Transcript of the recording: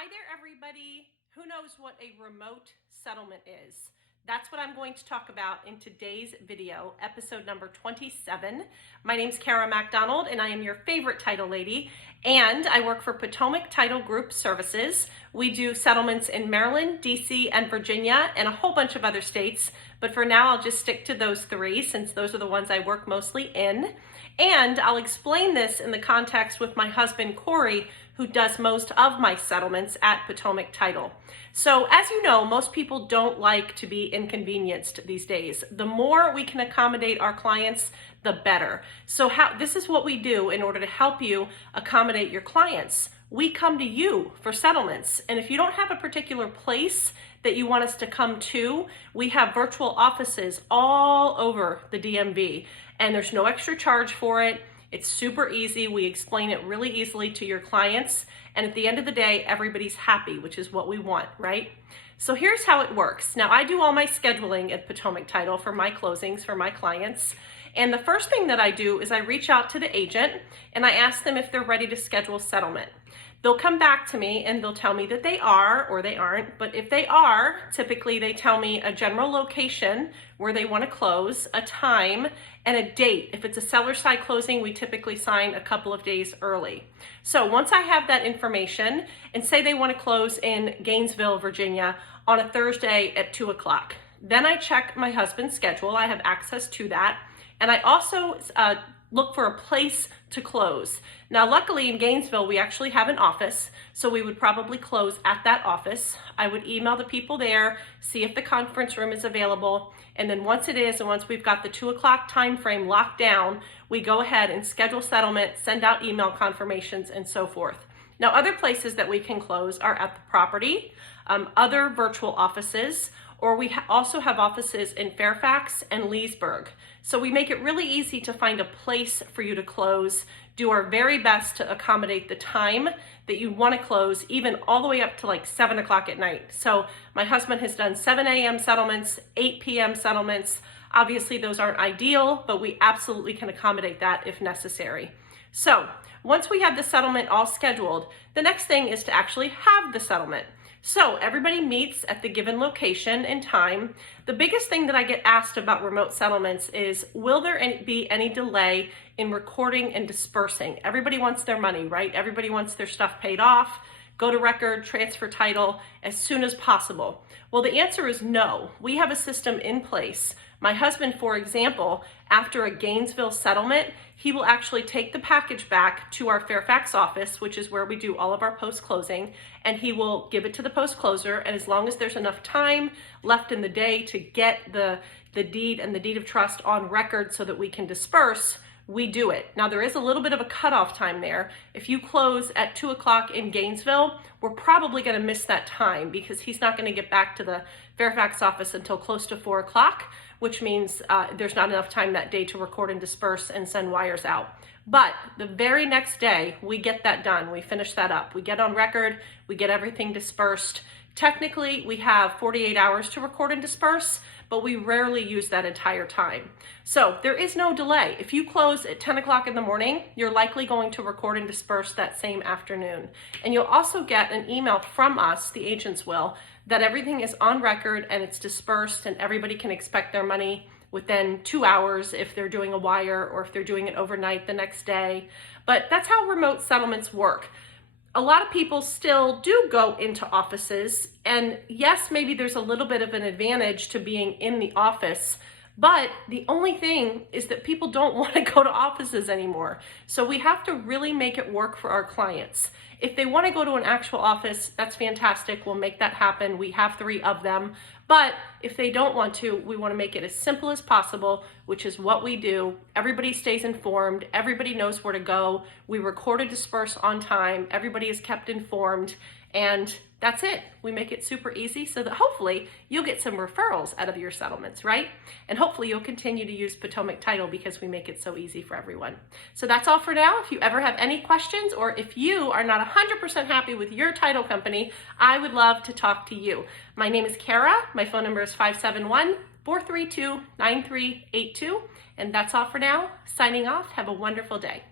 Hi there, everybody. Who knows what a remote settlement is? That's what I'm going to talk about in today's video, episode number 27. My name's Kara MacDonald, and I am your favorite title lady, and I work for Potomac Title Group Services. We do settlements in Maryland, DC, and Virginia, and a whole bunch of other states, but for now I'll just stick to those three since those are the ones I work mostly in. And I'll explain this in the context with my husband, Corey, who does most of my settlements at Potomac Title. So as you know, most people don't like to be inconvenienced these days. The more we can accommodate our clients, the better. So this is what we do in order to help you accommodate your clients. We come to you for settlements. And if you don't have a particular place that you want us to come to, we have virtual offices all over the DMV, and there's no extra charge for it. It's super easy. We explain it really easily to your clients. And at the end of the day, everybody's happy, which is what we want, right? So here's how it works. Now, I do all my scheduling at Potomac Title for my closings for my clients. And the first thing that I do is I reach out to the agent and I ask them if they're ready to schedule settlement. They'll come back to me and they'll tell me that they are or they aren't. But if they are, typically they tell me a general location where they want to close, a time, and a date. If it's a seller side closing, we typically sign a couple of days early. So once I have that information, and say they want to close in Gainesville, Virginia on a Thursday at 2 o'clock, then I check my husband's schedule. I have access to that. And I also look for a place to close. Now, luckily in Gainesville, we actually have an office, so we would probably close at that office. I would email the people there, see if the conference room is available, and then once it is, and once we've got the 2 o'clock time frame locked down, we go ahead and schedule settlement, send out email confirmations, and so forth. Now, other places that we can close are at the property, other virtual offices, or we also have offices in Fairfax and Leesburg. So we make it really easy to find a place for you to close, do our very best to accommodate the time that you want to close, even all the way up to like 7 o'clock at night. So my husband has done 7 a.m. settlements, 8 p.m. settlements. Obviously those aren't ideal, but we absolutely can accommodate that if necessary. So once we have the settlement all scheduled, the next thing is to actually have the settlement. So everybody meets at the given location and time. The biggest thing that I get asked about remote settlements is, will there be any delay in recording and dispersing? Everybody wants their money, right? Everybody wants their stuff paid off, go to record, transfer title as soon as possible. Well, the answer is no. We have a system in place. My husband, for example, after a Gainesville settlement, he will actually take the package back to our Fairfax office, which is where we do all of our post-closing, and he will give it to the post-closer, and as long as there's enough time left in the day to get the deed and the deed of trust on record so that we can disperse, we do it. Now, there is a little bit of a cutoff time there. If you close at 2 o'clock in Gainesville, we're probably gonna miss that time because he's not gonna get back to the Fairfax office until close to 4 o'clock, which means there's not enough time that day to record and disperse and send wires out. But the very next day, we get that done. We finish that up. We get on record, we get everything dispersed. Technically, we have 48 hours to record and disperse, but we rarely use that entire time. So there is no delay. If you close at 10 o'clock in the morning, you're likely going to record and disperse that same afternoon. And you'll also get an email from us, the agents will, that everything is on record and it's dispersed and everybody can expect their money within 2 hours if they're doing a wire or if they're doing it overnight the next day. But that's how remote settlements work. A lot of people still do go into offices, and yes, maybe there's a little bit of an advantage to being in the office, but the only thing is that people don't want to go to offices anymore. So we have to really make it work for our clients. If they want to go to an actual office, that's fantastic. We'll make that happen. We have 3 of them. But if they don't want to, we want to make it as simple as possible, which is what we do. Everybody stays informed. Everybody knows where to go. We record and disperse on time. Everybody is kept informed. And that's it. We make it super easy so that hopefully you'll get some referrals out of your settlements, right? And hopefully you'll continue to use Potomac Title because we make it so easy for everyone. So that's all for now. If you ever have any questions, or if you are not 100% happy with your title company, I would love to talk to you. My name is Kara. My phone number is 571-432-9382. And that's all for now. Signing off. Have a wonderful day.